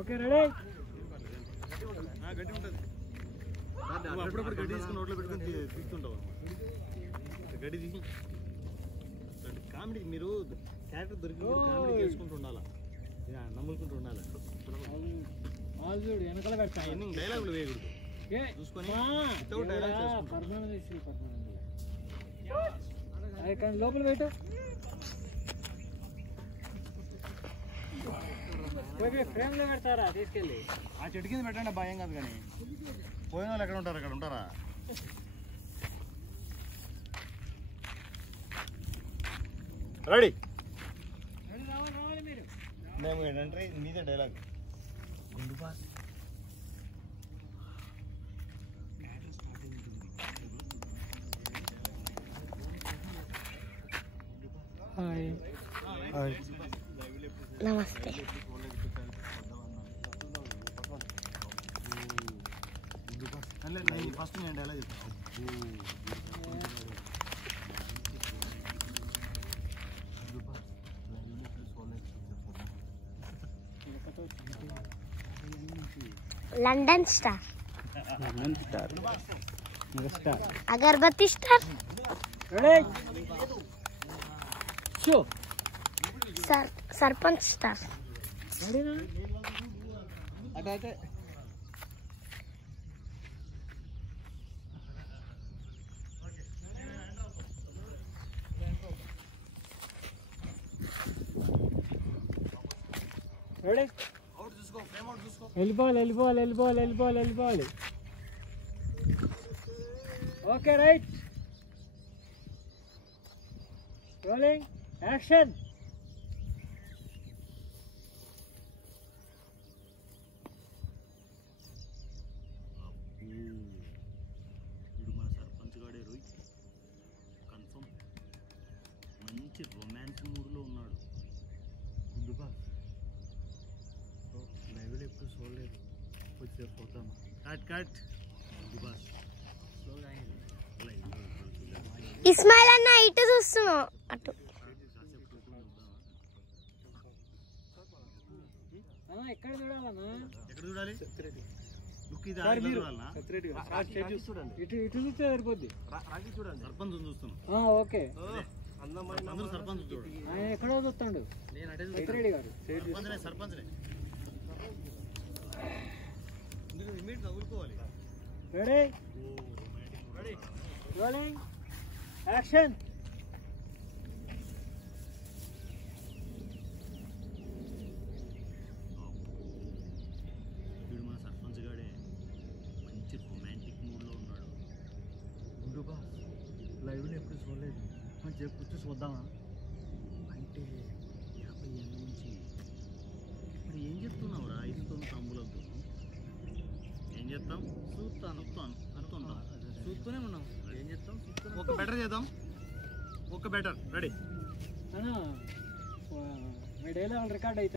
okay ready గడ్డి ఉంటుంది అప్పుడప్పుడు గడ్డి తీసుకుని నోట్లో పెట్టుకుని తీస్తుంటావు గడ్డి తీసి కామెడీ మీరు క్యారెక్టర్ దొరికి కామెడీ చేసుకుంటూ ఉండాలా నమ్ముకుంటూ ఉండాలి చూడు వెనకాల పెడతా ఎన్ని డైలాగులు వేయకూడదు చూసుకొని కానీ లోపల పెట్టు ఫ్రేమ్ లో పెడతారా తీసుకెళ్ళి ఆ చెట్టు కింద పెట్టండి భయం కాదు కానీ పోయిన వాళ్ళు ఎక్కడ ఉంటారు అక్కడ ఉంటారా రెడీ రావాలి మీరు మేము ఏంటంటే మీదే డైలాగ్ గుండు పాస్ హాయ్ నమస్తే ఫస్ట్ నేను డైలాగ్ చెప్తాను లండన్ స్టార్ స్టార్ అగరబత్తి స్టార్ సర్పంచ్ స్టార్ అదే రెడీ వెళ్ళిపోవాలి ఓకే రైట్ రోలింగ్ యాక్షన్ ఇప్పుడు మన సర్పంచ్ గాడే రోహిత్ కన్ఫర్మ్ మంచి రొమాన్స్ మూడ్లో ఉన్నాడు గుండు బాస్ లైవ్లో ఎప్పుడు చూడలేదు వచ్చే పోతాం కట్ గుండు బాస్ ఇస్మాయిల్ అన్న ఇటు చూస్తున్నావు అటు ఎక్కడ చూడాలన్నా ఎక్కడ చూడాలి ఇటు చూస్తే సరిపోద్ది సర్పంచ్ చూస్తున్నాం ఓకే సర్పంచ్ చూడండి ఆయన ఎక్కడో చూస్తాడు రెడ్డి గారు సర్పంచ్ తగులుకోవాలి రెడీ రోలింగ్ యాక్షన్ వీడు మన సర్పంచ్ గాడే మంచి రొమాంటిక్ మూడ్లో ఉన్నాడు గుండు బాస్ లైవ్లో ఎప్పుడు చూడలేదు మంచిగా కూర్చో చూద్దామా అంటే 50 ఏళ్ళ నుంచి ఇప్పుడు ఏం చెప్తున్నావు రా ఐదుతో తాంబూలతో ఏం చేస్తాం అనుకుంటాం చూస్తూనే ఉన్నాం ఏం చేస్తాం ఒక బెటర్ చేద్దాం ఒక బెటర్ రెడీ మీ డైలాగ్ రికార్డ్ అయితే